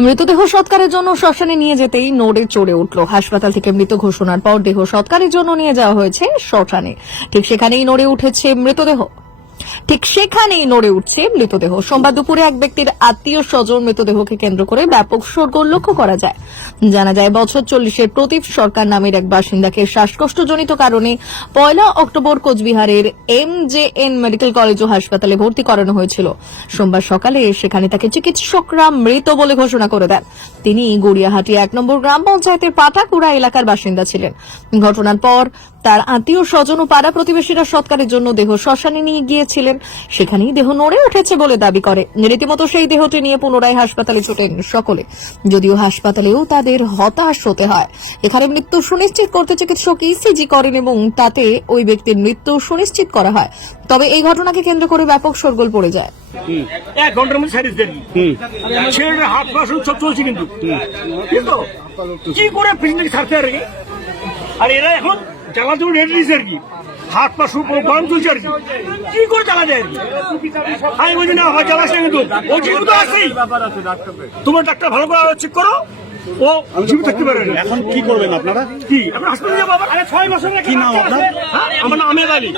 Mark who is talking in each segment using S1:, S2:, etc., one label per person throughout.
S1: মৃতদেহ সৎকারের জন্য শ্মশানে নিয়ে যেতেই নড়ে চড়ে উঠল। হাসপাতাল থেকে মৃত ঘোষণার পর দেহ সৎকারের জন্য নিয়ে যাওয়া হয়েছে শ্মশানে। ঠিক সেখানেই নড়ে উঠেছে মৃতদেহ। ঠিক সেখানেই নড়ে উঠছে মৃতদেহ। সোমবার দুপুরে এক ব্যক্তির আত্মীয় স্বজন মৃতদেহকে কেন্দ্র করে ব্যাপক শোরগোল লক্ষ্য করা যায়। জানা যায়, বছর চল্লিশের প্রদীপ সরকার নামের এক বাসিন্দাকে শ্বাসকষ্টজনিত কারণে পয়লা অক্টোবর কোচবিহারের M J N medical college ও হাসপাতালে ভর্তি করানো হয়েছিল। সোমবার সকালে সেখানে তাকে চিকিৎসকরা মৃত বলে ঘোষণা করে দেন। তিনি গড়িয়াহাটি এক নম্বর গ্রাম পঞ্চায়েতের পাটাকুড়া এলাকার বাসিন্দা ছিলেন। ঘটনার পর তার আত্মীয় স্বজন ও পাড়া প্রতিবেশীরা সৎকারের জন্য দেহ শ্মশানে নিয়ে গিয়েছিলেন সেখানেই দেহ নড়ে উঠেছে বলে দাবি করে। রীতিমতো সেই দেহটি নিয়ে পুনরায় হাসপাতালে ছোটেন সকলে। যদিও হাসপাতালেও তাদের হতাশ হতে হয়। এখানে মৃত্যু সুনিশ্চিত করতে চিকিৎসক ইসিজি করেন এবং তাতে ওই ব্যক্তির মৃত্যু সুনিশ্চিত করা হয়। তবে এই ঘটনাকে কেন্দ্র করে ব্যাপক শোরগোল পড়ে যায়।
S2: এক ঘণ্টার মধ্যে সারিস দেন। ছেলেটার হাত পা সব চলছে কিন্তু। কিন্তু কি করে প্রেগনেন্ট ছাড়তে আর এরা এখন জ্বালা তো রেডি দিয়েছে আর কি। হাত পা সব গরম চলছে আর কি। কি করে জ্বালা যায় আর কি? আমি বলছি না হয় জ্বালাস না কিন্তু। ও জীবিত তো আছেই। তোমার ডাক্তার ভালো করে চেক করো। ও জীবিত থাকতে পারবে না।
S3: এখন কি করবেন আপনারা?
S2: কি? আমরা হাসপাতালে যাব আরে ছয় বছর
S3: কি নাম আপনার?
S2: হ্যাঁ, আমার নাম আমেদ আলী।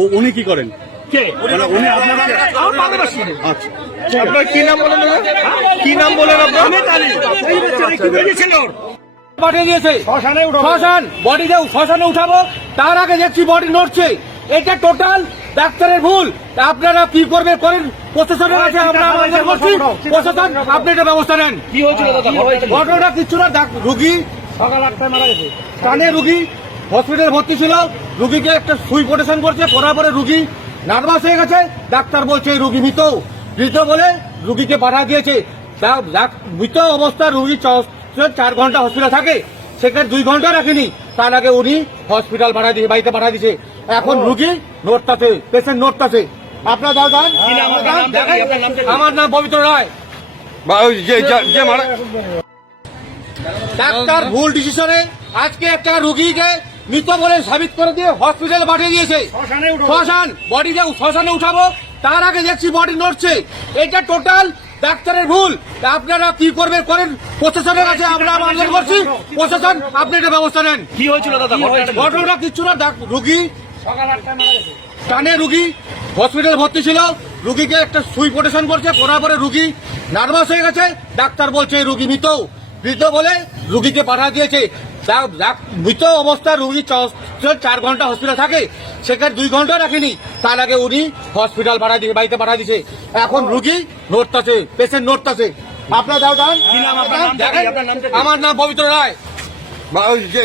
S3: ও উনি কি করেন?
S2: কে?
S3: মানে উনি আপনারা
S2: আমার পাশাপাশি
S3: আচ্ছা।
S2: আপনার কি নাম বলেন? কি নাম বলেন আপনার? আমেদ আলী। এই বাচ্চাটা কি বেরিয়েছিল ওর?
S4: পাঠিয়ে দিয়েছে।
S2: শ্মশানে উঠাবো।
S4: শ্মশান বডি দেও শ্মশানে উঠাবো। তার আগে দেখছি বডি নড়ছে। এটা টোটাল ডাক্তারের ভুল। তা আপনারা কি করবে করেন। প্রশাসনের কাছে আমরা আমাদের করছি। প্রশাসন আপনি এটা ব্যবস্থা নেন।
S2: কি হয়েছিল
S4: ঘটনাটা কিচ্ছু না রুগী
S2: সকাল আটটায় মারা গেছে।
S4: কানে রুগী হসপিটালে ভর্তি ছিল। রুগীকে একটা সুই কোটেশন করছে। পড়ার পরে রুগী নার্ভাস হয়ে গেছে। ডাক্তার বলছে এই রুগী মৃত। মৃত বলে রুগীকে পাঠা দিয়েছে। ডাক- মৃত অবস্থা রুগী চ- চার ঘণ্টা হসপিটাল থাকে। সেখানে দুই ঘণ্টা রাখেনি। তার আগে উনি হসপিটাল ভাড়া দিয়ে বাড়িতে পাঠা দিয়েছে। এখন রুগী নোটটাতে পেশেন্ট নোটটাতে আপনার
S2: নামটা কি?
S4: আমার নাম পবিত্র রায়। ডাক্তার ভুল ডিসিশনে আজকে একটা রুগীকে মৃত বলে সাবিত করে দিয়ে হসপিটালে পাঠিয়ে দিয়েছে।
S2: শ্মশানে উঠাবো।
S4: শ্মশান বডি দিয়ে শ্মশানে উঠাবো। তার আগে দেখছি বডি নড়ছে। এটা টোটাল ডাক্তারের ভুল। তা আপনারা কি করবেন করেন? প্রশাসনের কাছে আমরা আবেদন করছি। প্রশাসন আপনি এটা ব্যবস্থা নেন।
S2: কি হয়েছিল দাদা?
S4: ঘটনা কিচ্ছু না রুগী কানে রুগী হসপিটালে ভর্তি ছিল। রুগীকে একটা সুই কোটেশন করছে করার পরে রুগী নার্ভাস হয়ে গেছে। ডাক্তার বলছে রুগী মৃত। মৃত বলে রুগীকে পাঠা দিয়েছে। মৃত অবস্থা রুগী চার ঘণ্টা হসপিটাল থাকে সেখানে দুই ঘণ্টা রাখেনি। তার আগে উনি হসপিটাল ভাড়া দিয়ে বাড়িতে ভাড়া দিয়েছে এখন রুগী নোটতাছে পেশেন্ট নোটতাছে আপনার দাও দান? আমার নাম পবিত্র রায়।
S3: যে